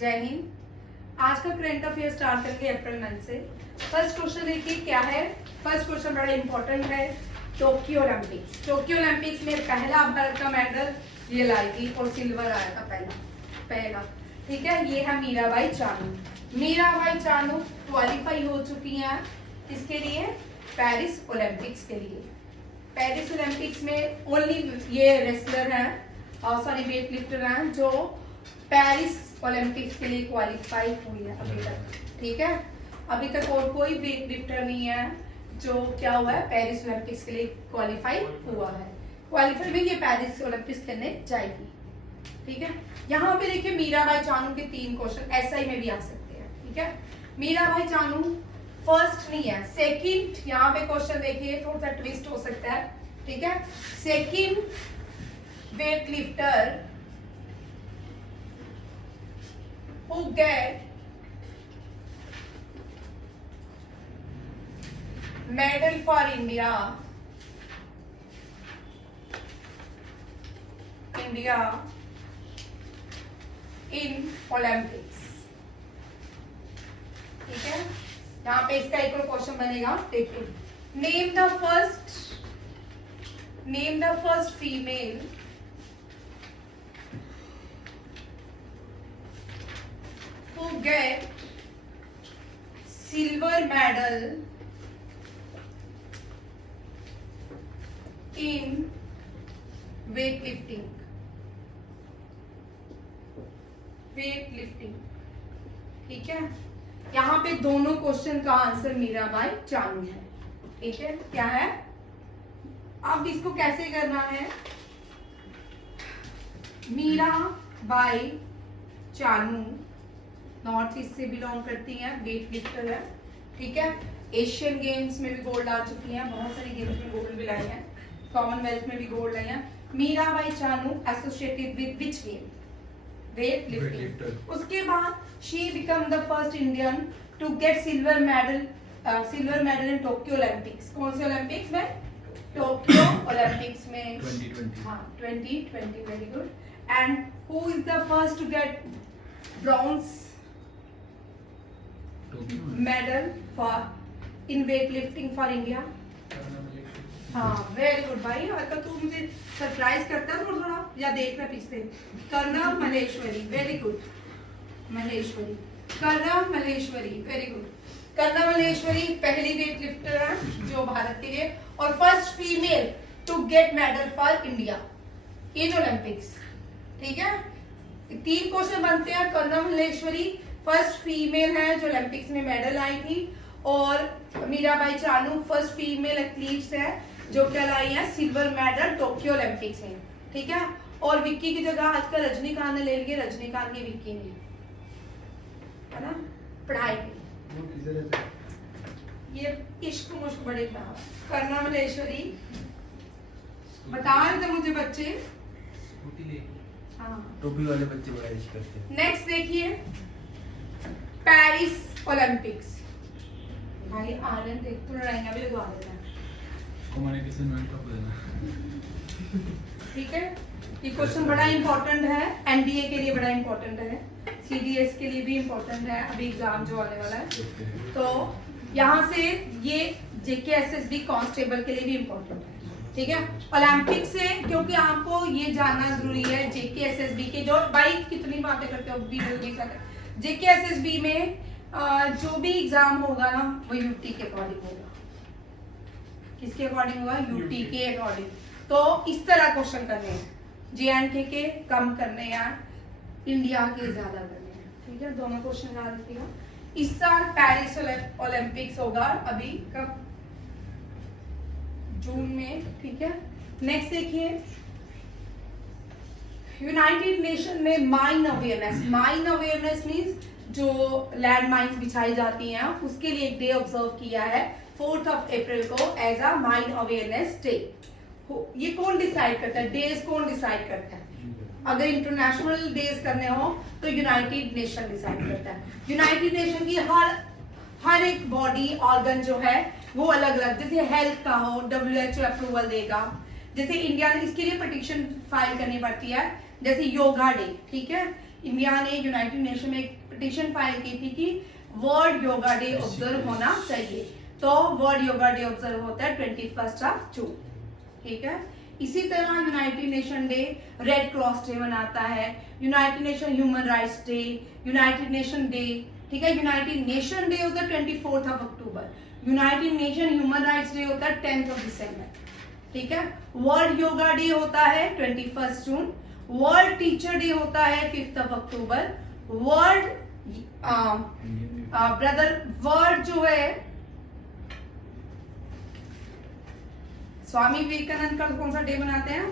जय हिंद। आज का करंट अफेयर स्टार्ट करेंगे अप्रैल मंथ से। फर्स्ट क्वेश्चन देखिए क्या है। फर्स्ट क्वेश्चन बड़ा इंपॉर्टेंट है। Tokyo Olympics. टोक्यो ओलंपिक्स में पहला भारत का मेडल ये लाई थी और सिल्वर आया था पहला। ठीक है, ये है मीराबाई चानू। मीराबाई चानू क्वालिफाई हो चुकी हैं इसके लिए पेरिस ओलंपिक्स के लिए। पेरिस ओलंपिक्स में ओनली ये रेसलर हैं सॉरी वेट लिफ्टर हैं जो पेरिस ओलंपिक्स के लिए क्वालिफाई हुई है अभी तक। ठीक है, अभी तक और कोई वेट लिफ्टर नहीं है जो क्या हुआ है पेरिस ओलंपिक्स के लिए क्वालिफाई हुआ है। क्वालिफाई में ये पेरिस ओलंपिक्स खेलने जाएगी। ठीक है, यहाँ पे देखिए मीराबाई चानू के 3 क्वेश्चन एसआई में भी आ सकते हैं। ठीक है, मीराबाई चानू फर्स्ट नहीं है, सेकंड। यहाँ पे क्वेश्चन देखिए थोड़ा सा ट्विस्ट हो सकता है। ठीक है, second weight lifter who get medal for India in Olympics। ठीक है, यहाँ पे इसका एक और क्वेश्चन बनेगा। देखिए, name the first female who get silver medal in weightlifting। ठीक है, यहाँ पे दोनों क्वेश्चन का आंसर मीराबाई चानू है। ठीक है, क्या है, अब इसको कैसे करना है। मीराबाई चानू नॉर्थ ईस्ट से बिलोंग करती हैं, वेट लिफ्टर है। ठीक है, एशियन गेम्स में भी गोल्ड आ चुकी हैं, बहुत सारी गेम्स में गोल्ड भी लाई हैं, कॉमनवेल्थ में भी गोल्ड लाई हैं। Mirabai Chanu associated with which game? Weight lifting. उसके बाद she become the first Indian to get silver medal in Tokyo Olympics. कौन से ओलंपिक्स में? टोक्यो ओलंपिक्स में 2020। हाँ, 2020। Very good. And who is the first to get bronze medal for in weight lifting for India? हाँ, very good भाई। अगर तू मुझे सरप्राइज करता है थोड़ा या देख रहा पीछे। Karnam Malleswari. Very good, Karnam Malleswari. Very good. Karnam Malleswari पहली वेट लिफ्टर है जो भारत के लिए और first female to get medal for India in Olympics. ठीक है, 3 क्वेश्चन बनते हैं। कर्णव मल्लेश्वरी फर्स्ट फीमेल है जो ओलंपिक्स में मेडल आई थी और Mirabai Chanu first female athletes है जो क्या लाई है सिल्वर मेडल टोक्यो ओलंपिक्स में। ठीक है, और विक्की की जगह आजकल रजनीकांत ने ले लिए। रजनीकांत की विक्की ने, है ना, पढ़ाई की। ये इश्क मुश्क बड़े खराब। कर्णव मल्लेश्वरी बता रहे थे मुझे बच्चे। हाँ, टोपी वाले बच्चे बड़ा इश्क करते हैं। नेक्स्ट देखिए पेरिस ओलंपिक्स। भाई आनंद देख तो लड़ाइयां भी लगवा देता है। ठीक है, ये क्वेश्चन बड़ा इंपॉर्टेंट है, एनडीए के लिए बड़ा इंपॉर्टेंट है, सीडीएस के लिए भी इंपॉर्टेंट है, अभी एग्जाम जो आने वाला है। तो यहाँ से ये जेकेएसएसबी कांस्टेबल के लिए भी इंपॉर्टेंट है। ठीक है, ओलंपिक से क्योंकि आपको ये जानना जरूरी है जेकेएसएसबी के जो भाई कितनी बातें करते हो जेकेएसएसबी में जो भी एग्जाम होगा ना वो यूटी के अकॉर्डिंग होगा। किसके अकॉर्डिंग होगा? यूटी के अकॉर्डिंग। तो इस तरह क्वेश्चन करने हैं, जेएंडके के कम करने हैं, इंडिया के ज्यादा करने हैं। ठीक है, दोनों क्वेश्चन याद रखिएगा। इस साल पेरिस ओलंपिक्स होगा, अभी कब? जून में। ठीक है, नेक्स्ट देखिए यूनाइटेड नेशन में माइन अवेयरनेस मींस जो लैंड माइन्स बिछाई जाती हैं उसके लिए एक डे ऑब्जर्व किया है 4th of अप्रैल को as a mine awareness day. ये कौन डिसाइड करता है? डेज कौन डिसाइड करता है? अगर इंटरनेशनल डेज करने हो तो यूनाइटेड नेशन डिसाइड करता है। यूनाइटेड नेशन की हर एक बॉडी ऑर्गन जो है वो अलग अलग, जैसे हेल्थ का हो WHO अप्रूवल देगा, जैसे इंडिया ने इसके लिए पिटीशन फाइल करनी पड़ती है, जैसे योगा डे। ठीक है, इंडिया ने यूनाइटेड नेशन में एक पिटीशन फाइल की थी कि वर्ल्ड योगा डे ऑब्जर्व होना चाहिए। तो वर्ल्ड योगा डे ऑब्जर्व होता है 21 जून। ठीक है, इसी तरह United Nation Day Red Cross Day मनाता है, United Nation Human Rights Day, United Nation Day, ठीक है, यूनाइटेड नेशन डे होता है 24 अक्टूबर, United Nation Human Rights Day होता है 10 दिसंबर। ठीक है, वर्ल्ड योगा डे होता है 21 जून, वर्ल्ड टीचर डे होता है 5 अक्टूबर, वर्ल्ड ब्रदर वर्ल्ड जो है स्वामी विवेकानंद का कौन सा डे मनाते हैं?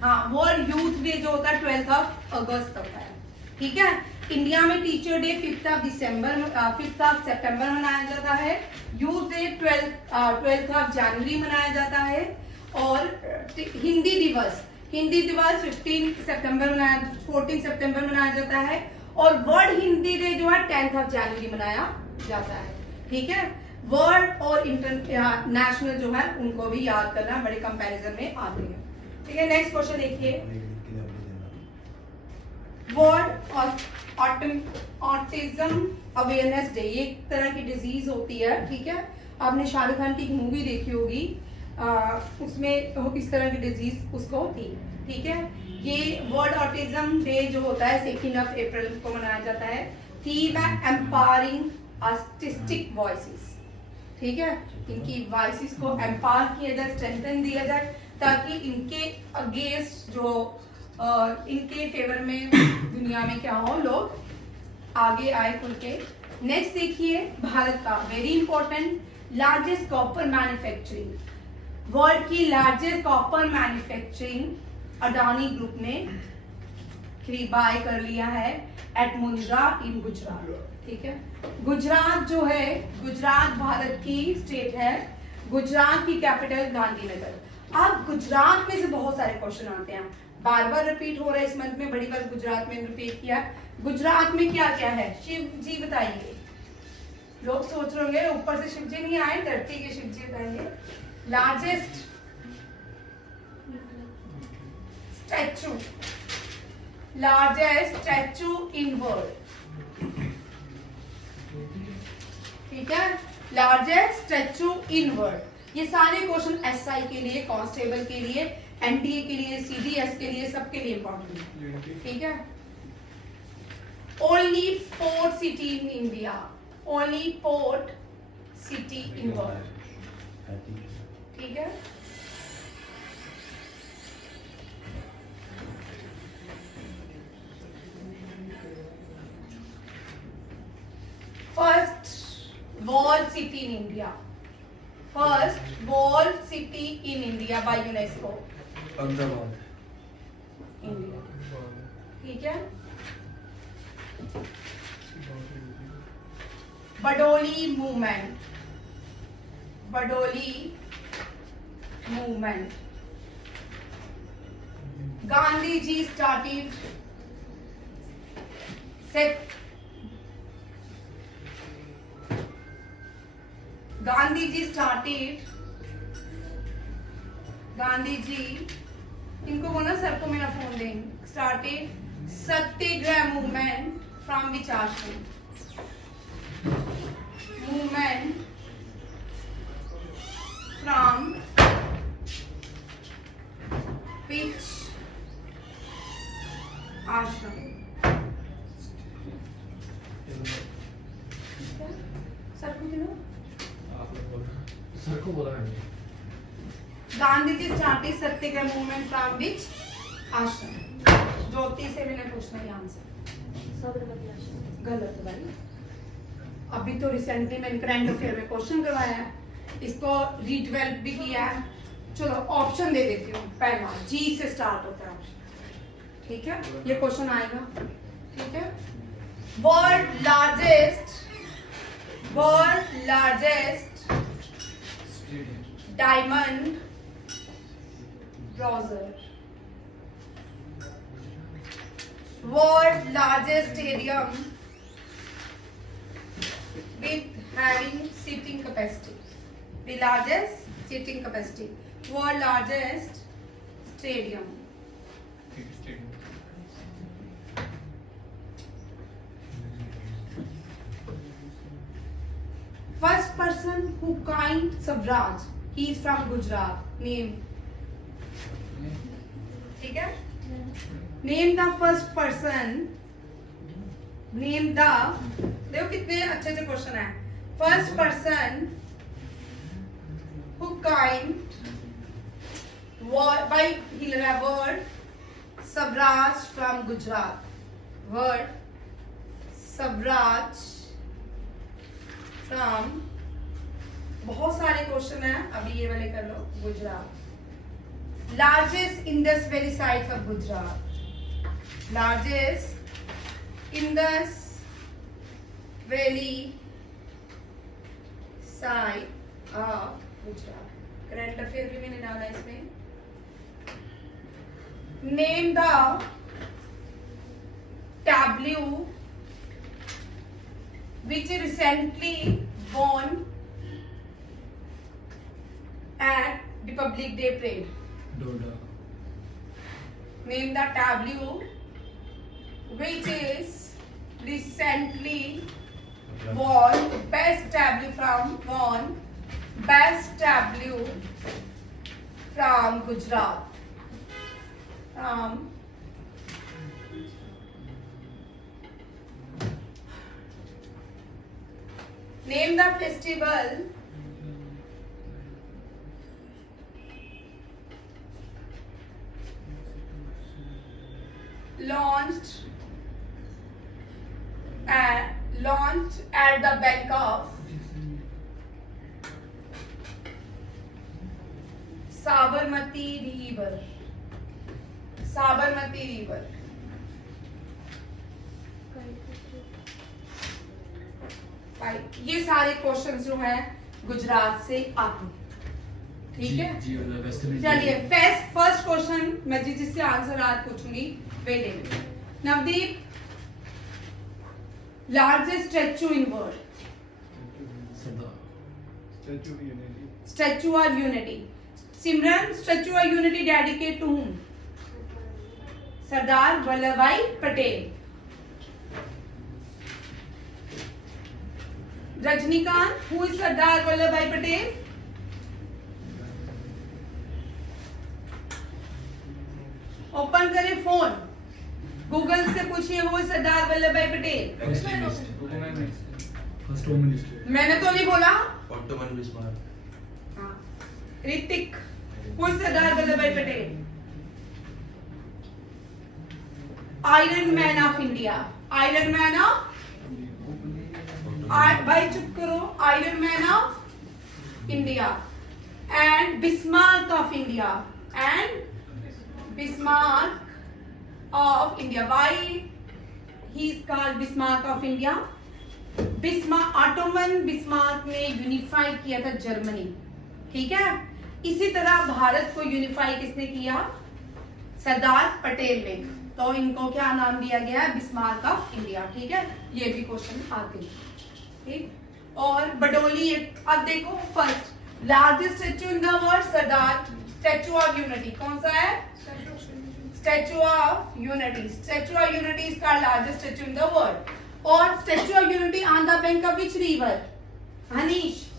हाँ, वर्ल्ड यूथ डे जो होता है 12 अगस्त होता है। ठीक है, इंडिया में टीचर डे 5 सितंबर मनाया जाता है, यूथ डे 12 जनवरी मनाया जाता है, और हिंदी दिवस 14 सितंबर मनाया जाता है, और वर्ल्ड हिंदी डे जो है 10 जनवरी मनाया जाता है। ठीक है, वर्ल्ड और इंटरनेशनल जो है उनको भी याद करना बड़े कंपैरिजन में आते हैं। ठीक है, नेक्स्ट क्वेश्चन देखिए, वर्ल्ड ऑटिज्म अवेयरनेस डे, ये एक तरह की डिजीज होती है। ठीक है, आपने शाहरुख खान की एक मूवी देखी होगी, उसमें इस तरह की डिजीज उसको थी। ठीक है, ये वर्ल्ड ऑटिज्म डे जो होता है 2 अप्रैल को मनाया जाता है। थीम है एम्पावरिंग आर्टिस्टिक वॉइसेस। ठीक है, इनकी वॉइसेस को एम्पावर किया जाए, स्ट्रेंथन दिया जाए, ताकि इनके अगेंस्ट जो इनके फेवर में दुनिया में क्या हो, लोग आगे आए खुल के। नेक्स्ट देखिए, भारत का very important largest copper manufacturing, world की largest copper manufacturing Adani group ने बाय कर लिया है एट मुंद्रा इन गुजरात। ठीक है, गुजरात जो है, गुजरात भारत की स्टेट है, गुजरात की कैपिटल गांधीनगर। अब गुजरात में से बहुत सारे क्वेश्चन आते हैं, बार बार रिपीट हो रहा है इस मंथ में, बड़ी बार गुजरात में रिपीट किया। गुजरात में क्या क्या है, शिव जी बताइए। लोग सोच रहे होंगे ऊपर से शिव जी नहीं आए, धरती के शिव जी बताएंगे। Largest statue in world. ठीक है, लार्जेस्ट स्टैचू इन वर्ल्ड। ये सारे क्वेश्चन एसआई के लिए, कांस्टेबल के लिए, एनडीए के लिए, सीडीएस के लिए, सबके लिए इंपॉर्टेंट है। ठीक है, only port city in India, only port city in world. ठीक है, first walled city in India, first walled city in India by UNESCO, Ahmedabad, India. ठीक है, बडोली मूवमेंट, गांधी जी started गांधी जी इनको बोला, सर को मेरा फोन देंगे, started satyagraha movement from which आश्रम, मूवमेंट फ्रॉम विच आश्रम। सर को दिलो, सर को बोला है। Gandhi ji started satyagraha movement from which ashram. Jyoti से मैंने पूछना है आंसर, गलत भाई। अभी तो रिसेंटली मैंने करंट अफेयर में क्वेश्चन करवाया है, इसको रीडेवलप भी किया है। चलो ऑप्शन दे देती हूँ, पहला जी से स्टार्ट होता है ऑप्शन। ठीक है, ये क्वेश्चन आएगा। ठीक है, world largest diamond browser, world largest stadium with having seating capacity, the largest seating capacity, world largest stadium, first person who kind Swaraj, he is from Gujarat, name. ठीक है, name the first person, name the, देखो कितने अच्छे अच्छे question है। First person who kind by word Swaraj from Gujarat, word Swaraj from, बहुत सारे question हैं, अभी ये वाले कर लो। Gujarat, largest Indus Valley site of Gujarat, largest Indus Valley site of Gujarat. Current affair भी मैंने डाला इसमें। Name the tableau which recently won at Republic Day Parade. Doda Name the tableau which is recently won best tableau from Gujarat. Name the festival launched at the bank of Sabarmati River. Sabarmati river. ये सारे question जो हैं गुजरात से आते हैं, ठीक है। चलिए फर्स्ट क्वेश्चन मैं जिससे आंसर आज पूछूंगी वे देंगे। Navdeep, largest statue in world, Statue of Unity. Simran, Statue of Unity dedicate to whom? Sardar Vallabh Bhai Patel. Rajinikanth, who is Sardar Vallabh Bhai Patel? Open करें फोन, गूगल से पूछिए who is Sardar Vallabh Bhai Patel. First home minister. मैंने तो नहीं बोला। Ottoman Bismarck. हाँ। Hrithik, who is Sardar Vallabh Bhai Patel? Iron man of India, iron man of, भाई चुप करो, iron man of India. And Bismarck of India, and Bismarck of India. Why he is called Bismarck of India? Ottoman Bismarck ने unify किया था Germany, ठीक है। इसी तरह भारत को यूनिफाई किसने किया? सरदार पटेल ने। तो इनको क्या नाम दिया गया है? बिस्मार्क ऑफ इंडिया, ठीक है। ये भी क्वेश्चन आते हैं, ठीक। और बडोली, अब देखो first largest statue in the world, Sardar Statue of Unity. कौन सा है? Statue of Unity. Statue of Unity is called largest statue in the world. और Statue of Unity on the bank of which river? Hanish,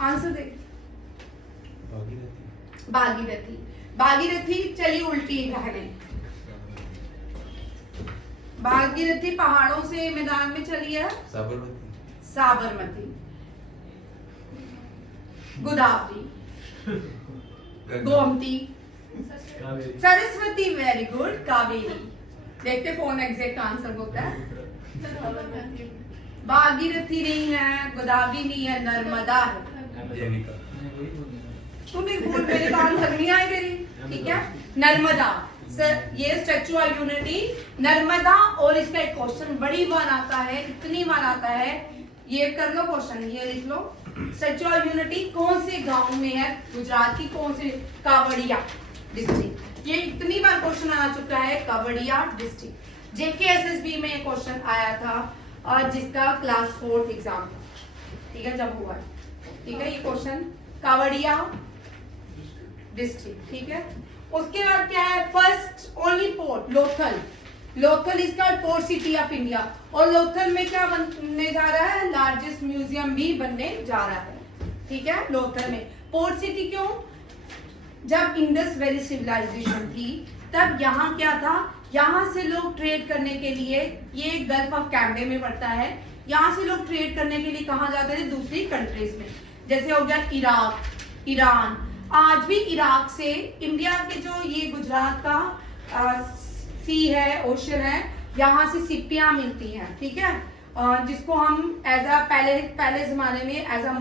answer दे। भागीरथी। भागीरथी, चलिए उल्टी रहने। भागीरथी पहाड़ों से मैदान में चली है। साबरमती। Godavari, Gomti, Saraswati, very good. कावेरी। देखते कौन एग्जैक्ट आंसर होता है। भागीरथी नहीं है, गोदावरी नहीं है, नर्मदा है। तुम्हें भूल मेरे कान लगनी आई मेरी, ठीक है। नर्मदा, सर ये स्टैचू ऑफ यूनिटी नर्मदा। और इसका एक क्वेश्चन बड़ी बार आता है, इतनी बार आता है, ये कर लो क्वेश्चन, ये लिख लो। स्टैचू ऑफ यूनिटी कौन से गांव में है? गुजरात की कौन सी? कावड़िया डिस्ट्रिक्ट। ये इतनी बार क्वेश्चन आ चुका है, कावड़िया डिस्ट्रिक्ट। JKSSB में क्वेश्चन आया था और जिसका क्लास 4th एग्जाम था, ठीक है, जब हुआ, ठीक है। ये क्वेश्चन कावड़िया डिस्ट्रिक्ट, ठीक है। उसके बाद क्या है? First only port, Lothal. Lothal is called port city of India. और लोथल में क्या बनने जा रहा है, लार्जेस्ट म्यूजियम भी बनने जा रहा है, ठीक है। लोथल में पोर्ट सिटी क्यों, जब इंडस वैली सिविलाइजेशन थी तब यहाँ क्या था, यहाँ से लोग ट्रेड करने के लिए, ये गल्फ ऑफ कैम्बे में पड़ता है, यहाँ से लोग ट्रेड करने के लिए कहाँ जाते थे, दूसरी कंट्रीज में, जैसे हो गया इराक, ईरान। आज भी इराक से इंडिया के जो ये गुजरात का सी है, ओशन है, यहाँ से सिप्पियां मिलती हैं, ठीक है, जिसको हम एज अ पहले जमाने में एज अ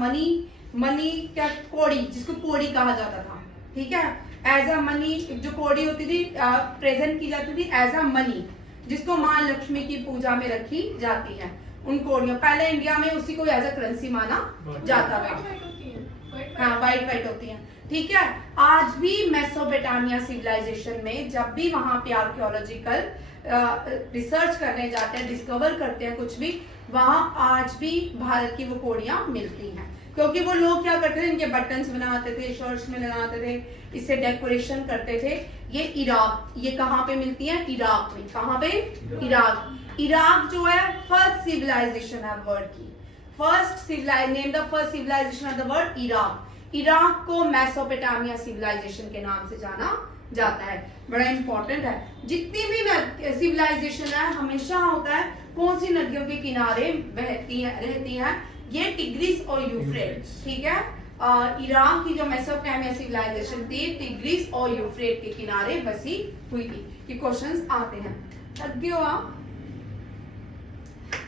मनी क्या कोड़ी, जिसको कोड़ी कहा जाता था, ठीक है, एज अ मनी जो कोड़ी होती थी प्रेजेंट की जाती थी एज अ मनी, जिसको मां लक्ष्मी की पूजा में रखी जाती है। उन कोड़ियों पहले इंडिया में उसी को एज अ करेंसी माना जाता था। हाँ, वाइट होती हैं, ठीक है। आज भी मेसोपोटामिया सिविलाइजेशन में जब भी वहां पे आर्कियोलॉजिकल रिसर्च करने जाते हैं, डिस्कवर करते हैं कुछ भी, वहां आज भी भारत की वो कोड़ियां मिलती हैं, क्योंकि वो लोग क्या करते थे, इनके बटन्स बनाते थे, शर्ट्स में लगाते थे, इससे डेकोरेशन करते थे। ये इराक, ये कहाँ पे मिलती है, इराक में। कहाँ पे, इराक जो है फर्स्ट सिविलाइजेशन है वर्ल्ड की, name the first civilization of the world Iraq. Iraq को मेसोपोटामिया सिविलाइजेशन के नाम से जाना जाता है, बड़ा इंपॉर्टेंट है। जितनी भी सिविलाइजेशन है हमेशा होता है कौन सी नदियों के किनारे रहती हैं, ये टिग्रिस और यूफ्रेट, ठीक है। ईरान की जो मेसोपोटामिया सिविलाइजेशन थी टिग्रिस और यूफ्रेट के किनारे बसी हुई थी। ये क्वेश्चंस आते हैं, थक गए हो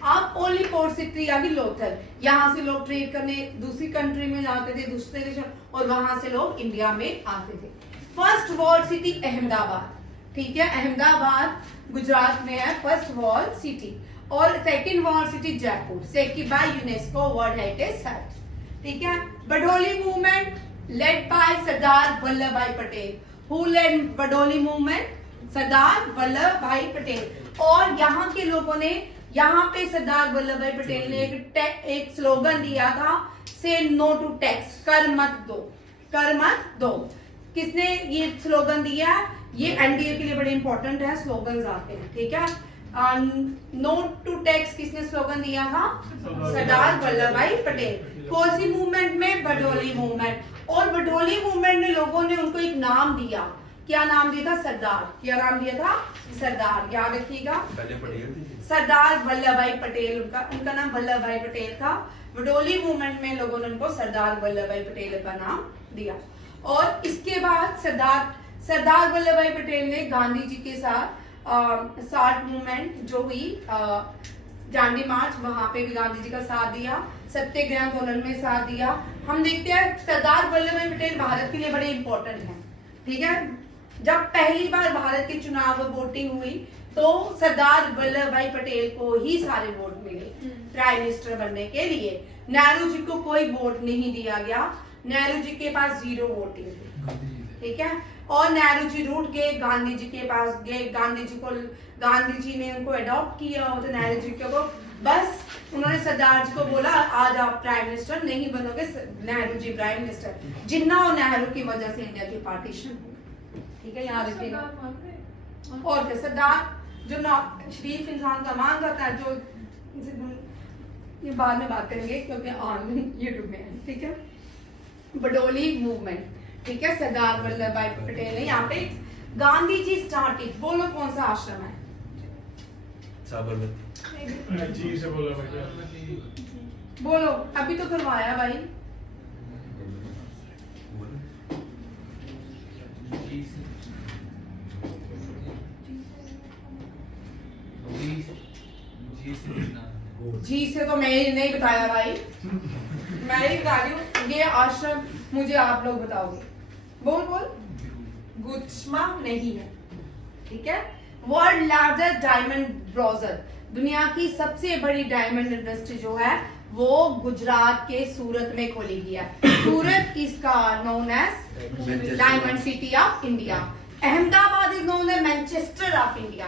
आप ओनली पोर्ट सिटी या लोथल, यहाँ से लोग ट्रेड करने दूसरी कंट्री में जाते थे, दूसरे देशों, और वहां से लोग इंडिया में आते थे। फर्स्ट वर्ल्ड सिटी अहमदाबाद, ठीक है, अहमदाबाद गुजरात में है फर्स्ट वर्ल्ड सिटी। और second world city Jaipur, selected by UNESCO world heritage site, ठीक है। Bardoli movement led by Sardar Vallabh Bhai Patel. Who led Bardoli movement, Sardar Vallabh Bhai Patel. और यहाँ के लोगों ने, यहाँ पे सरदार वल्लभ भाई पटेल ने एक स्लोगन दिया था, से नो टू टैक्स, कर मत दो, कर मत दो। किसने ये स्लोगन दिया, ये एनडीए के लिए बड़े इंपॉर्टेंट है, स्लोगन आते हैं, ठीक है। नो टू टैक्स किसने स्लोगन दिया था, सरदार वल्लभ भाई पटेल। कौन सी मूवमेंट में, बडोली मूवमेंट। और बडोली मूवमेंट ने लोगों ने उनको एक नाम दिया, क्या नाम दिया था, सरदार। क्या नाम दिया था, सरदार, याद रखिएगा, सरदार वल्लभ भाई पटेल, उनका नाम वल्लभ भाई पटेल था। बडोली मूवमेंट में लोगों ने उनको सरदार वल्लभ भाई पटेल का नाम दिया। और इसके बाद सरदार वल्लभ भाई पटेल ने गांधी जी के साथ साल्ट मूवमेंट जो हुई, दांडी मार्च, वहां पे भी गांधी जी का साथ दिया, सत्याग्रह आंदोलन में साथ दिया। हम देखते हैं सरदार वल्लभ भाई पटेल भारत के लिए बड़े इंपॉर्टेंट हैं, ठीक है। जब पहली बार भारत के चुनाव वोटिंग हुई तो सरदार वल्लभ भाई पटेल को ही सारे वोट मिले प्राइम मिनिस्टर बनने के लिए। नेहरू जी को कोई वोट नहीं दिया गया, नेहरू जी के पास 0 वोटिंग थी, ठीक है। और नेहरू जी रूठ गए, गांधी जी के पास गए, गांधी जी ने उनको अडॉप्ट किया, तो नेहरू जी को बस उन्होंने सरदार जी को बोला आज आप प्राइम मिनिस्टर नहीं बनोगे, नेहरू जी प्राइम मिनिस्टर। जिन्ना और नेहरू की वजह से इंडिया की पार्टीशन हुई, ठीक है, याद रखिएगा। और क्या, सरदार जो शरीफ इंसान का मान जाता है, जो ये बाद में बात करेंगे क्योंकि ऑन यूट्यूब में है, ठीक है। बडोली मूवमेंट, ठीक है, सरदार वल्लभ भाई पटेल ने यहाँ पे गांधी जी स्टार्टेड, बोलो कौन सा आश्रम है, साबरमती। जी से बोला भाई, बोलो, अभी तो करवाया भाई। जी से तो मैं ही नहीं बताया भाई, मैं ही बता रही हूँ, ये आश्रम मुझे आप लोग बताओगे। बोल गुच्मा नहीं है, ठीक है। वर्ल्ड लार्जेस्ट डायमंड ब्रोजर, दुनिया की सबसे बड़ी डायमंड इंडस्ट्री जो है वो गुजरात के सूरत में खोली गई है। सूरत इसका known as diamond city of India. Ahmedabad is known as Manchester of India.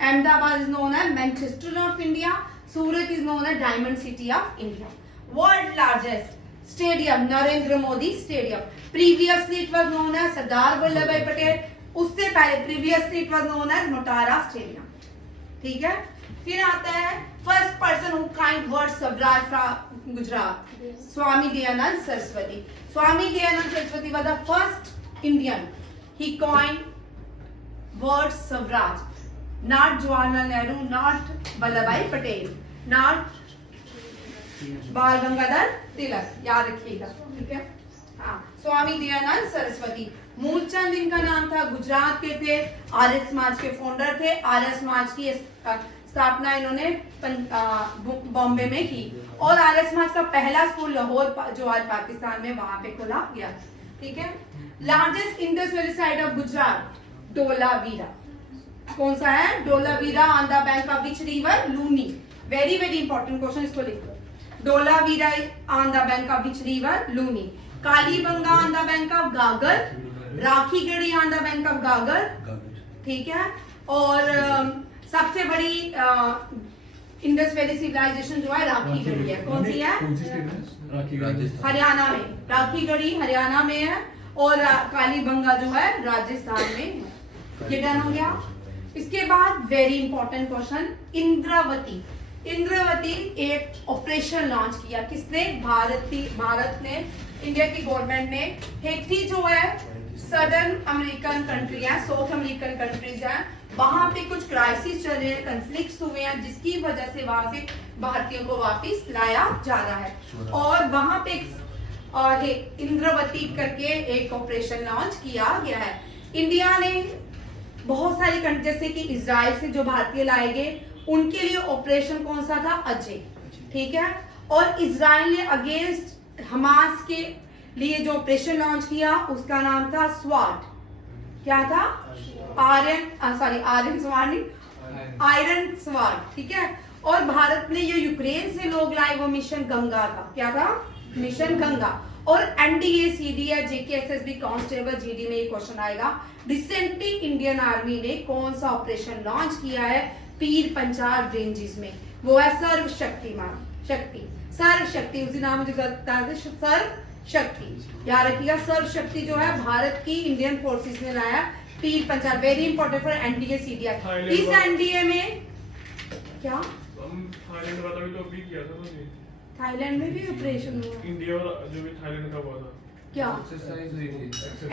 Ahmedabad is known as Manchester of India. Surat is known as Diamond City of India. World largest stadium, Narendra Modi Stadium. Previously it was known as Sardar Vallabhbhai Patel. उससे पहले previously it was known as Motera stadium, ठीक है। फिर आता है first person who coined word Swaraj from Gujarat, Swami Dayanand Saraswati. Swami Dayanand Saraswati was the first Indian he coined word Swaraj, not Jawaharlal Nehru, not Vallabh Bhai Patel, not बाल गंगाधर तिलक, याद रखिएगा, ठीक है। हाँ, स्वामी दयानंद सरस्वती। मूलचंद इनका नाम था, गुजरात के थे, आर्य समाज के फाउंडर थे। आर्य समाज की स्थापना इन्होंने बॉम्बे में की और आर्य समाज का पहला स्कूल लाहौर जो आज पाकिस्तान में वहां पे खोला गया, ठीक है। Largest Indus Valley site of Gujarat, Dholavira. कौन सा है? Dholavira on the bank of which river? Luni. Very very important question, इसको लिखो। Dholavira on the bank of which river? Luni. Kalibangan on the bank of Ghaggar, Rakhigarhi on the bank of Ghaggar, ठीक है। और सबसे बड़ी इंडस वैली सिविलाइजेशन जो है राखीगढ़ी है। कौन सी है? हरियाणा में। राखीगढ़ी हरियाणा में है और कालीबंगा जो है राजस्थान में है। ये डन हो गया। इसके बाद very important question, Indravati. Indravati एक ऑपरेशन लॉन्च किया, किसने? भारत ने, इंडिया की गवर्नमेंट ने। हेथी जो है सदर्न अमेरिकन कंट्री है, साउथ अमेरिकन कंट्रीज है, वहां पे कुछ क्राइसिस चल रहे हैं, कन्फ्लिक्ट्स हुए हैं, जिसकी वजह से वहां से भारतीयों को वापस लाया जा रहा है। और वहां पे इंद्रावती करके एक ऑपरेशन लॉन्च किया गया है। इंडिया ने बहुत सारी कंट्री जैसे कि इजराइल से जो भारतीय लाए गए, उनके लिए ऑपरेशन कौन सा था? अजय, ठीक है। और इजराइल ने अगेंस्ट हमास के लिए जो ऑपरेशन लॉन्च किया उसका नाम था स्वाट। क्या था? आयरन स्वाट, ठीक है। और भारत ने ये यूक्रेन से लोग लाए, वो मिशन गंगा था। क्या था? मिशन गंगा। और NDA, CDA, JKSSB constable, GD में ये क्वेश्चन आएगा। रिसेंटली इंडियन आर्मी ने कौन सा ऑपरेशन लॉन्च किया है पीर पंजाब रेंजेस में? वो है सर्व शक्ति, उसी नाम मुझे सर्व शक्ति, याद रखिएगा। सर्व शक्ति जो है भारत की इंडियन फोर्सेस ने लाया पीर Punjab. Very important for NDA CDA. इस एनडीए में क्या थाईलैंड वाला भी तो अभी किया था ना, थाईलैंड में भी ऑपरेशन हुआ? इंडिया और जो भी थाईलैंड का हुआ था, क्या एक्सरसाइज हुई थी,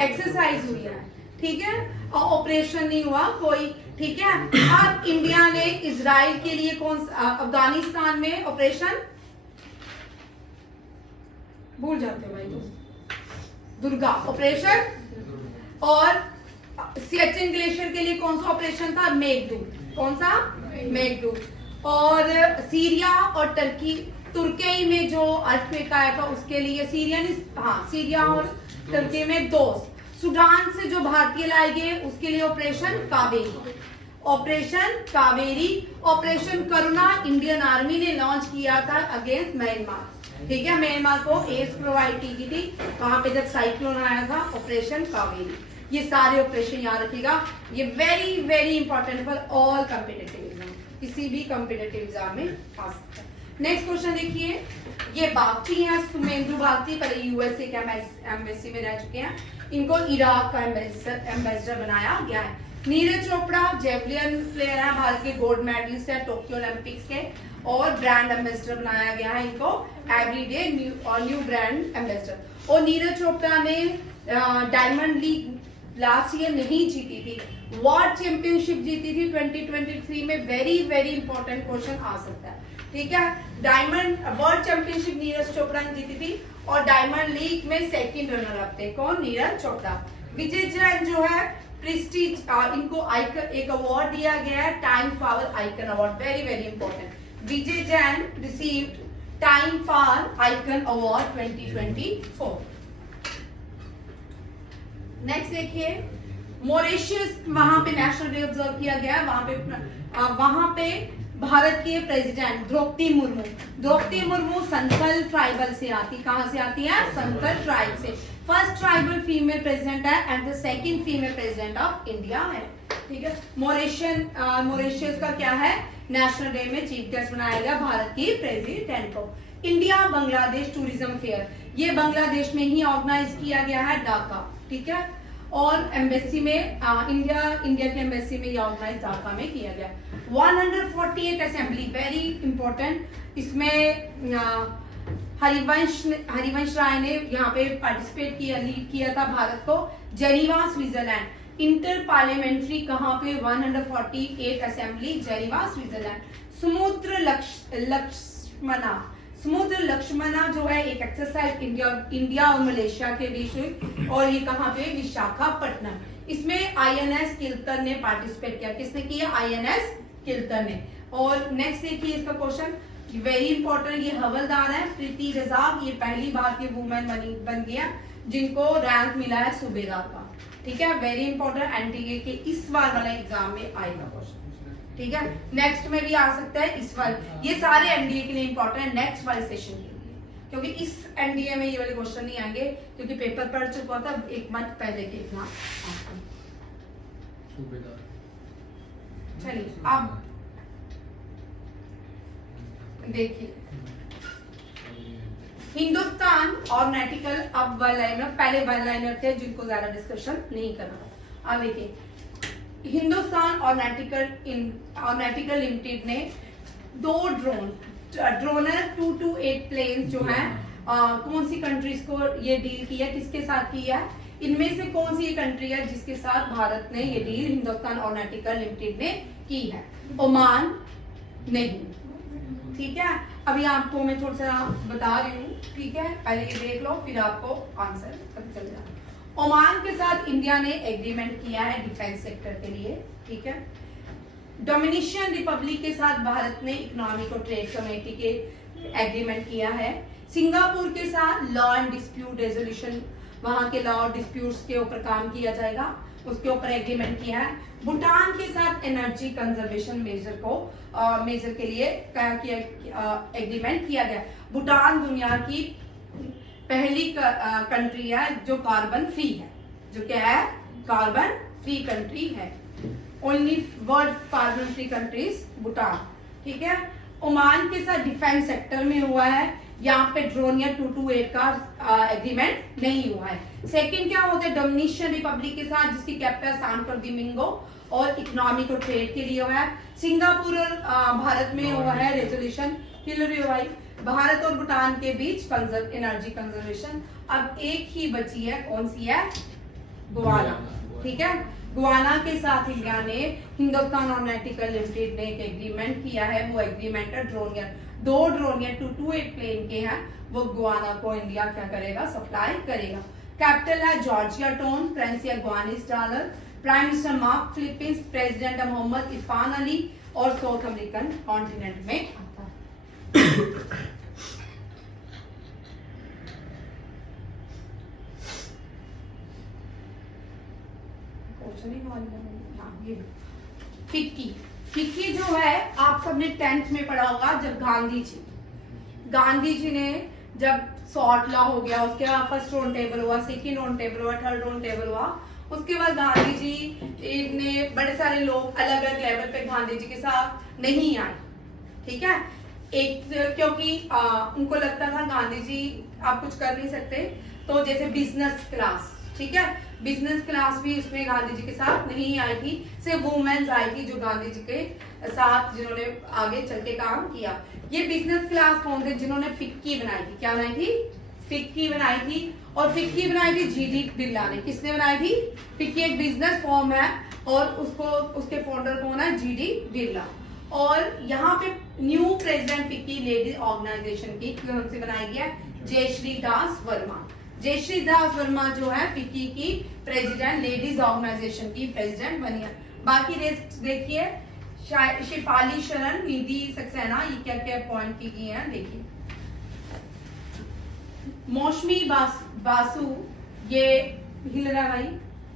एक्सरसाइज हुई है, ठीक है। और ऑपरेशन नहीं हुआ कोई, ठीक है। अब इंडिया ने इजराइल के लिए अफगानिस्तान में ऑपरेशन, भूल जाते हो भाई तुम, दुर्गा ऑपरेशन। और सियाचिन ग्लेशियर के लिए कौन सा ऑपरेशन था? मेघदूत। कौन सा? मेघदूत। और सीरिया और तुर्की में जो अर्थक्वेक आया था उसके लिए सीरिया और तुर्की में दोस्त। सुडान से जो भारतीय लाए गए उसके लिए ऑपरेशन कावेरी। ऑपरेशन करुणा इंडियन आर्मी ने लॉन्च किया था अगेंस्ट म्यांमार, ठीक है। म्यांमार को एड्स प्रोवाइड की थी वहां पे जब साइक्लोन आया था, ऑपरेशन कावेरी। ये सारे ऑपरेशन याद रखिएगा, ये very very important for all competitive exam, किसी भी कॉम्पिटिटिव एग्जाम में आ सकता है। नेक्स्ट क्वेश्चन देखिए, ये बागची हैं, सुमेंदु बागची, पहले यूएसए के एम्बेसी में रह चुके हैं, इनको इराक का एम्बेसडर बनाया गया है। नीरज चोपड़ा जेवलिन प्लेयर है, भारत के गोल्ड मेडलिस्ट है टोक्यो ओलंपिक्स के, और ब्रांड एम्बेसडर बनाया गया है इनको, एवरीडे न्यू ब्रांड एम्बेसडर। और नीरज चोपड़ा ने डायमंड लीग लास्ट ईयर नहीं जीती थी, वर्ल्ड चैंपियनशिप जीती थी 2023 में। वेरी वेरी इंपॉर्टेंट क्वेश्चन आ सकता है, ठीक है। Diamond world championship Neeraj Chopra ने जीती थी और डायमंड लीग में सेकंड रनर अप थे। कौन? नीरज चोपड़ा। विजय जैन जो है प्रेस्टीज, इनको आइकन एक अवार्ड दिया गया है, Time Power Icon Award, very very important. Vijay Jain received Time Power Icon Award 2024। Next देखिए, मॉरिशस, वहां पे नेशनल डे ऑब्जर्व किया गया है। वहां पे भारत के प्रेसिडेंट द्रौपदी मुर्मू संथल ट्राइबल से आती, कहां से आती है? संथल ट्राइब से। फर्स्ट ट्राइबल फीमेल प्रेसिडेंट है and the second female president of India है, ठीक है। मॉरिशस का क्या है? नेशनल डे में चीफ गेस्ट बनाया गया भारत की प्रेसिडेंट को। इंडिया बांग्लादेश टूरिज्म फेयर, ये बांग्लादेश में ही ऑर्गेनाइज किया गया है, ढाका, ठीक है। और एम्बेसी में इंडिया के एम्बेसी में ये ऑर्गेनाइज ढाका में किया गया। 148 असेंबली, वेरी इंपॉर्टेंट। इसमें हरिवंश राय ने यहाँ पे पार्टिसिपेट किया, लीड किया था भारत को। जेनीवा स्विट्जरलैंड, इंटर पार्लियामेंट्री कहाँ पे 148 असेंबली जेनीवा स्विट्जरलैंड। समुद्र लक्ष्मणा जो है एक एक्सरसाइज इंडिया और मलेशिया के बीच हुई, और ये कहाँ पे विशाखापट्टनम। इसमें आईएनएस किल्तर ने पार्टिसिपेट किया। किसने किया? आईएनएस किल्तर ने। और नेक्स्ट देखिए इसका क्वेश्चन, वेरी इंपॉर्टेंट, ये हवलदार है प्रीति रजाक, ये पहली भारतीय वुमेन बन गया जिनको रैंक मिला है सूबेदार का। ठीक है, वेरी इंपॉर्टेंट, एनटीए के इस बार वाला एग्जाम में आएगा क्वेश्चन। ठीक है, नेक्स्ट में भी आ सकता है इस बार। ये सारे एनडीए के लिए इंपॉर्टेंट है नेक्स्ट वाले सेशन के लिए, क्योंकि इस एनडीए में ये वाले क्वेश्चन नहीं आएंगे क्योंकि पेपर पढ़ चुका था एक मंथ पहले के एग्जाम। चलिए अब देखिए हिंदुस्तान और नाटिकल, अब वन लाइनर, पहले वन लाइनर थे जिनको ज्यादा डिस्कशन नहीं करना। अब देखिए हिंदुस्तान और नाटिकल लिमिटेड ने 2 ड्रोनर 228 प्लेन जो है कौन सी कंट्रीज को ये डील किया, किसके साथ किया? इनमें से कौन सी कंट्री है जिसके साथ भारत ने ये डील हिंदुस्तान और नाटिकल लिमिटेड ने की है? ओमान नहीं। ठीक है, अभी आपको मैं थोड़ा सा बता रही हूँ। ठीक है, पहले ये देख लो फिर आपको आंसर पता चल जाएगा। ओमान के साथ इंडिया ने एग्रीमेंट किया है डिफेंस सेक्टर के लिए। ठीक है, डोमिनिशियन रिपब्लिक के साथ भारत ने इकोनॉमिक और ट्रेड कमेटी के एग्रीमेंट किया है। सिंगापुर के साथ लॉ एंड डिस्प्यूट रेजोल्यूशन, वहां के लॉ और डिस्प्यूट्स के ऊपर काम किया जाएगा, उसके ऊपर एग्रीमेंट किया है। भूटान के साथ एनर्जी कंजर्वेशन मेजर के लिए एग्रीमेंट किया गया। भूटान दुनिया की पहली कंट्री है जो कार्बन फ्री है, जो क्या है? कार्बन फ्री कंट्री है। Only world carbon free countries Bhutan. ठीक है, ओमान के साथ डिफेंस सेक्टर में हुआ है, यहाँ पे ड्रोनियर 228 का एग्रीमेंट नहीं हुआ है। सेकंड क्या होता है? डोमिनिशियन रिपब्लिक के साथ जिसकी कैपिटल सांतो डोमिंगो और इकोनॉमिक और ट्रेड के लिए हुआ है। सिंगापुर और भारत में हुआ है रेजोल्यूशन हिलरी वाई, भारत और भूटान के बीच एनर्जी कंजर्वेशन। अब एक ही बची है, कौन सी है? गुआना। ठीक है, गुआना के साथ इंडिया ने हिंदुस्तान और नाटिकल लिमिटेड ने एक एग्रीमेंट किया है। वो एग्रीमेंट है ड्रोनियर, 2 ड्रोनियर 228 प्लेन के हैं, वो गुआना को इंडिया क्या करेगा? सप्लाई करेगा। कैपिटल है जॉर्जिया टाउन, करेंसी है Guyanese dollar, prime minister Mark Phillips, president है मोहम्मद इरफान अली और साउथ अमेरिकन कॉन्टिनेंट में आता है। फिक्की जो है आप सबने 10th में पढ़ा होगा, जब गांधी जी ने जब सॉर्ट लॉ हो गया, उसके बाद फर्स्ट राउंड टेबल हुआ, सेकंड राउंड टेबल हुआ, थर्ड राउंड टेबल हुआ, उसके बाद गांधी जी ने बड़े सारे लोग अलग अलग लेवल पे गांधी जी के साथ नहीं आए। ठीक है, एक क्योंकि उनको लगता था गांधी जी आप कुछ कर नहीं सकते, तो जैसे बिजनेस क्लास, ठीक है, बिजनेस क्लास भी उसमें गांधी जी के साथ नहीं आई थी, सिर्फ वुमेन्स आई थी जो गांधी जी के साथ जिन्होंने आगे चल के काम किया। ये बिजनेस क्लास कौन थे? जिन्होंने फिक्की बनाई थी। क्या बनाई थी? फिक्की बनाई थी। और फिक्की बनाई थी जीडी बिरला ने। किसने बनाई थी? फिक्की एक बिजनेस फॉर्म है और उसके फाउंडर कौन है? जीडी बिरला। और यहाँ पे new president FICCI ladies organisation की कौन से बनाई गई है? जयश्री दास वर्मा। जयश्री दास वर्मा जो है फिक्की की प्रेसिडेंट, लेडीज ऑर्गेनाइजेशन की प्रेसिडेंट बनी है। बाकी देखिए, शिफाली शरण, निधि सक्सेना, ये क्या क्या अपॉइंट की गई है देखिए। मौसमी बासु, ये हिलरा भाई,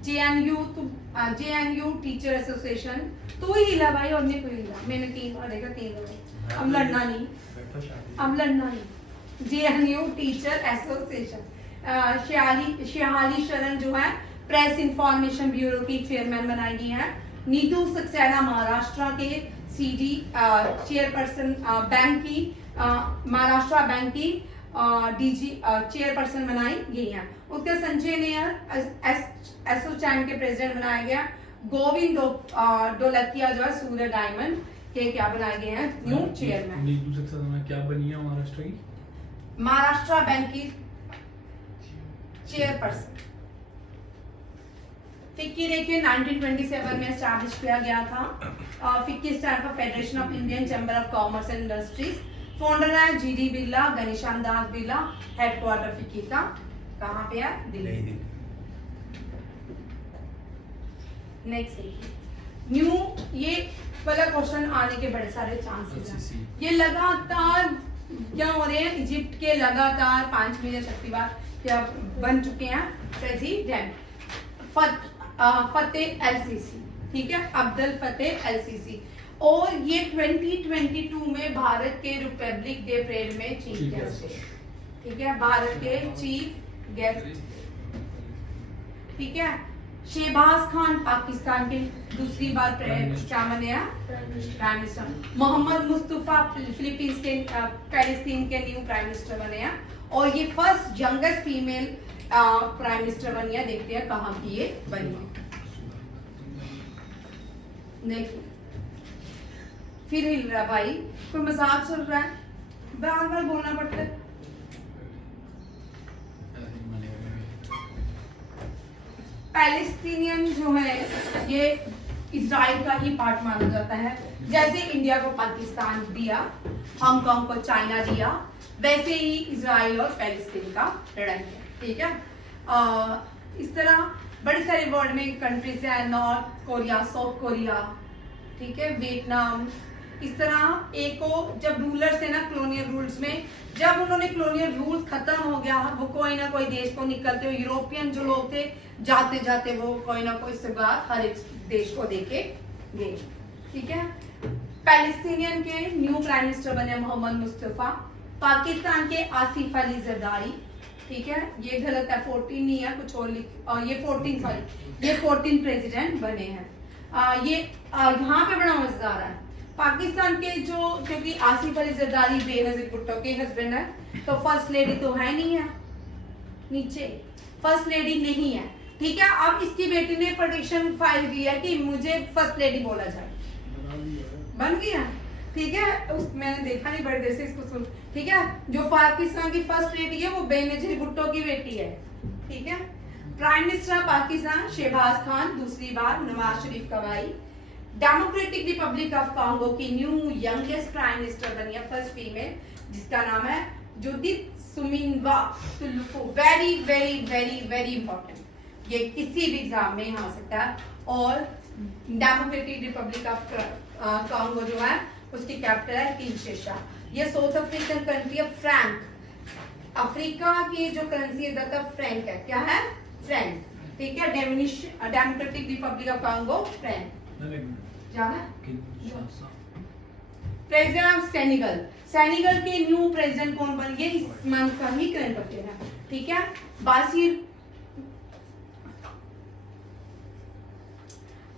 जेएनयू टीचर एसोसिएशन, तो ही हिला भाई और मैं कोई हिला, मैंने 3 बार देखा, 3 बार अब लड़ना नहीं। JNU teacher association. शिहाली शरण जो है प्रेस इंफॉर्मेशन ब्यूरो की चेयरमैन बनाई गई है। नीतू सक्सेना महाराष्ट्र के सीडी चेयरपर्सन बैंक की, महाराष्ट्र बैंक की डीजी चेयरपर्सन बनाई गई हैं। उसके संजय नेयर एसोचैम के प्रेसिडेंट बनाया गया। गोविंद डोलतिया जो है सूर्य डायमंड के क्या बनाए गए हैं न्यू चेयरमैन। नीतू सक्सेना क्या बनी है महाराष्ट्र की? महाराष्ट्र बैंक की चेयरपर्सन। फिक्की देखिए 1927 में एस्टैब्लिश किया गया था। FICCI stand for federation of Indian chamber of commerce and industries. Founder है जीडी बिरला, गणेशान दास बिरला। हेडक्वार्टर फिक्की का कहाँ पे है? दिल्ली। नहीं दिल्ली। नेक्स्ट देखिए न्यू, ये वाला क्वेश्चन आने के बड़े सारे चांसेस हैं। ये लगातार क्या हो रहे हैं, इजिप्ट के लगातार 5 मेजर शक्तिवाद क्या बन चुके हैं प्रेसिडेंट। फतेह एलसीसी, ठीक है, अब्दुल फतेह एलसीसी। और ये 2022 में भारत के रिपब्लिक डे परेड में चीफ गेस्ट थे, ठीक है, भारत के चीफ गेस्ट, ठीक है। शहबाज खान पाकिस्तान के दूसरी बार क्या बने prime minister. Mohammad Mustafa Philippines के पैलेस्टीन के न्यू प्राइम मिनिस्टर बने हैं। और ये first youngest female prime minister बनी है। देखते हैं कहाँ की ये बनी है। नेक्स्ट फिर हिल रहा भाई, कोई मजाक चल रहा है, बार बार बोलना पड़ता है। पैलेस्टीनियन जो है ये इजराइल का ही पार्ट माना जाता है। जैसे इंडिया को पाकिस्तान दिया, हांगकांग को चाइना दिया, वैसे ही इजराइल और पैलेस्टीन का लड़ाई है, ठीक है। इस तरह बड़े सारे वर्ल्ड में कंट्रीज है, नॉर्थ कोरिया, साउथ कोरिया, ठीक है, वियतनाम। इस तरह एक को जब रूलर्स है ना कॉलोनियल रूल्स में, जब उन्होंने कॉलोनियल रूल्स खत्म हो गया, वो कोई ना कोई देश को निकलते हुए यूरोपियन जो लोग थे जाते जाते वो कोई ना कोई सौगात हर एक देश को देके गए, ठीक है। पैलेस्टीनियन के न्यू प्राइम मिनिस्टर बने मोहम्मद मुस्तफा। पाकिस्तान के आसिफ अली जरदारी, ठीक है, ये गलत है, 14 नहीं है, कुछ और ये 14 सॉरी, ये 14 प्रेसिडेंट बने हैं। ये यहाँ पे बड़ा मजेदार है। पाकिस्तान के जो, क्योंकि आसिफ अली जरदारी बेनजीर भुट्टो के हस्बैंड है, तो फर्स्ट लेडी तो है नहीं है, नीचे फर्स्ट लेडी नहीं है, ठीक है। अब इसकी बेटी ने पिटीशन फाइल की है कि मुझे फर्स्ट लेडी बोला जाए, बन गया, ठीक है। मैंने देखा नहीं बड़े देर से इसको सुन, ठीक है। जो पाकिस्तान की फर्स्ट लेडी है वो बेनजीर भुट्टो की बेटी है, ठीक है। प्राइम मिनिस्टर पाकिस्तान शहबाज खान दूसरी बार, नवाज शरीफ का भाई। डेमोक्रेटिक रिपब्लिक ऑफ कांगो की न्यू यंगेस्ट प्राइम मिनिस्टर बनी है, फर्स्ट फीमेल, जिसका नाम है Judith Suminwa Tuluka. Very very very very important, ये किसी भी एग्जाम में आ सकता है। और डेमोक्रेटिक रिपब्लिक ऑफ कांगो जो है उसकी कैपिटल है किनशासा। ये साउथ अफ्रीकन कंट्री है, फ्रैंक। अफ्रीका की जो करेंसी है ज्यादा फ्रैंक है, क्या है? फ्रैंक, ठीक है। Democratic Republic of Congo Frank, जाना। प्रेसिडेंट ऑफ सेनेगल, सेनेगल के न्यू प्रेसिडेंट कौन बन गए इस मंथ का ही करंट अफेयर है, ठीक है। बासिर,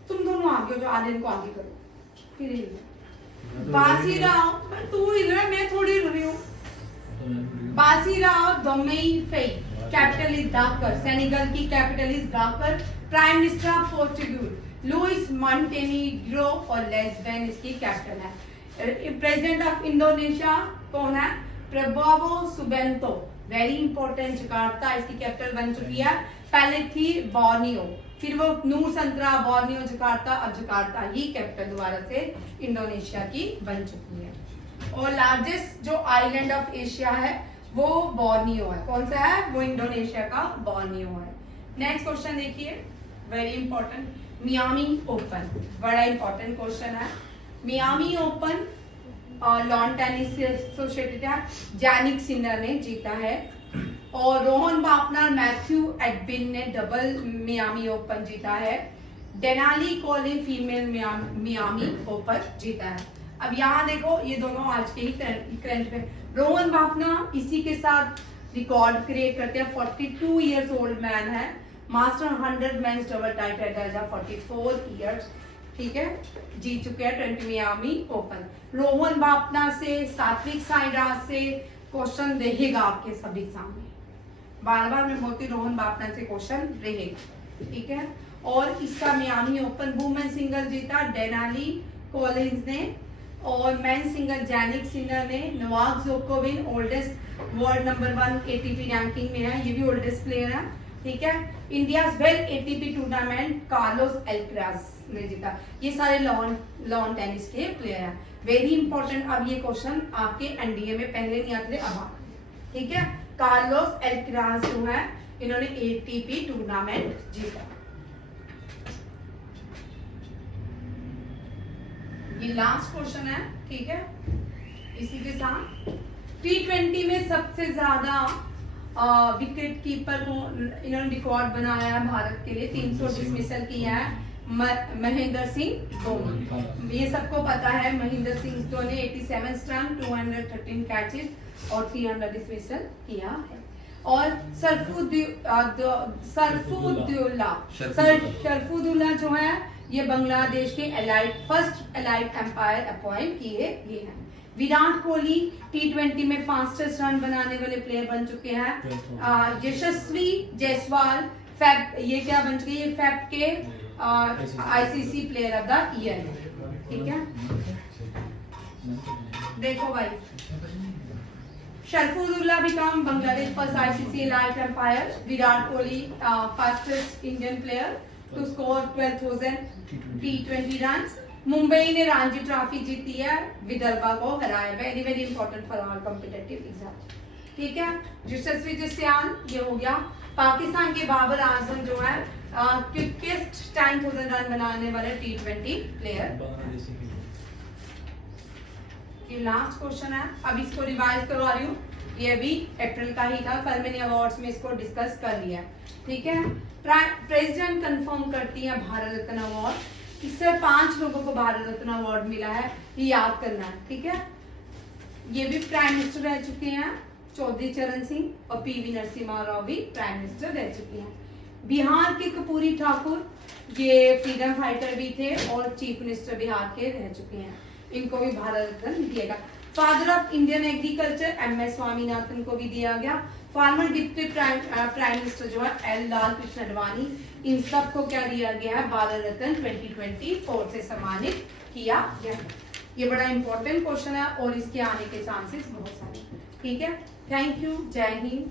तुम दोनों आगे हो, जो आर्यन को आगे करो, फिर बासीराव, तू हिल रहा है, मैं थोड़ी हिल रही हूँ। Bassirou Diomaye Faye, capital is Dakar, Senegal की capital is Dakar. Prime minister of Portugal Luis Montenegro और लिस्बन इसकी कैपिटल है। प्रेसिडेंट ऑफ इंडोनेशिया कौन है? Prabowo Subianto, very important, Jakarta इसकी कैपिटल बन चुकी है। पहले थी बोर्नियो, फिर वो नूर संतरा, बोर्नियो, जकार्ता, अब जकार्ता ही कैपिटल दोबारा से इंडोनेशिया की बन चुकी है। और लार्जेस्ट जो आइलैंड ऑफ एशिया है वो बोर्नियो है। कौन सा है? वो इंडोनेशिया का बोर्नियो है। नेक्स्ट क्वेश्चन देखिए, वेरी इंपॉर्टेंट, मियामी ओपन, बड़ा इंपॉर्टेंट क्वेश्चन है। मियामी ओपन लॉन टेनिस से एसोसिएटेड है, जैनिक सिनर ने जीता है। और रोहन बापना, मैथ्यू एडबिन ने डबल मियामी ओपन जीता है। Denali Colin female Miami open जीता है। अब यहाँ देखो, ये दोनों आज के ही करंट में, रोहन बापना इसी के साथ रिकॉर्ड क्रिएट करते हैं। 42 इयर्स ओल्ड मैन है, master 100 men's double title as 44 years, ठीक है, जीत चुके हैं 20 मियामी ओपन। रोहन बापना से, सात्विक साईराज से, क्वेश्चन रहेगा आपके सब एग्जाम में, बार बार मैं बोलती रोहन बापना से क्वेश्चन रहेगा, ठीक है। और इसका मियामी ओपन वुमेन सिंगल जीता डेनाली कॉलिंस ने, और मेन सिंगल जैनिक सिनर ने। नोवाक जोकोविच oldest world number 1 ATP ranking में है, ये भी ओल्डेस्ट प्लेयर है, ठीक है। India well ATP tournament Carlos Alcaraz ने जीता। ये सारे लॉन टेनिस के प्लेयर हैं, वेरी इंपॉर्टेंट। अब ये क्वेश्चन आपके एनडीए में पहले नहीं आते थे, अब आते, ठीक है। कार्लोस अल्कराज जो है इन्होंने एटीपी टूर्नामेंट जीता। ये लास्ट क्वेश्चन है, ठीक है। इसी के साथ T20 में सबसे ज्यादा विकेट कीपर को इन्होंने रिकॉर्ड बनाया है भारत के लिए, 300 डिसमिसल किया है महेंद्र सिंह धोनी। ये सबको पता है, महेंद्र सिंह धोनी 87 स्टंप, 213 कैचेस और 300 डिसमिसल किया है। और शरफुद्दौला जो है ये बांग्लादेश के फर्स्ट एलाइट एम्पायर अपॉइंट किए गए हैं। विराट कोहली T20 में फास्टेस्ट रन बनाने वाले प्लेयर बन चुके हैं। यशस्वी जायसवाल ये क्या बन चुके हैं, ये फैब के ICC player of the year है, ठीक है। देखो भाई, Sharfuddoula become Bangladesh first ICC elite umpire, Virat Kohli fastest Indian player to score 12,000 T20 runs. Mumbai ने रणजी ट्रॉफी जीती है, विदर्भा को हराया। Very very important for all competitive exam, ठीक है। यशस्वी जायसवाल ये हो गया। पाकिस्तान के बाबर आजम जो है क्विकेस्ट 10,000 रन बनाने वाले T20 प्लेयर। ये लास्ट क्वेश्चन है, अब इसको रिवाइज करवा रही हूँ, ये अभी अप्रैल का ही था, कल मैंने अवार्ड्स में इसको डिस्कस कर लिया, ठीक है। प्रेसिडेंट कंफर्म करती है भारत रत्न अवार्ड, इससे 5 लोगों को भारत रत्न अवार्ड मिला है, ये याद करना है, ठीक है। ये भी प्राइम मिनिस्टर रह चुके हैं, चौधरी चरण सिंह और पीवी नरसिम्हा राव भी प्राइम मिनिस्टर रह चुके हैं। बिहार के कर्पूरी ठाकुर ये फ्रीडम फाइटर भी थे और चीफ मिनिस्टर बिहार के रह चुके हैं, इनको भी भारत रत्न दिएगा। Father of Indian agriculture MS Swaminathan को भी दिया गया। फार्मर डिप्टी प्राइम मिनिस्टर जो है L लाल कृष्ण अडवाणी, इन सब को क्या दिया गया है, भारत रत्न 2024 से सम्मानित किया गया। ये बड़ा इंपॉर्टेंट क्वेश्चन है और इसके आने के चांसेस बहुत सारे, ठीक है। थैंक यू, जय हिंद।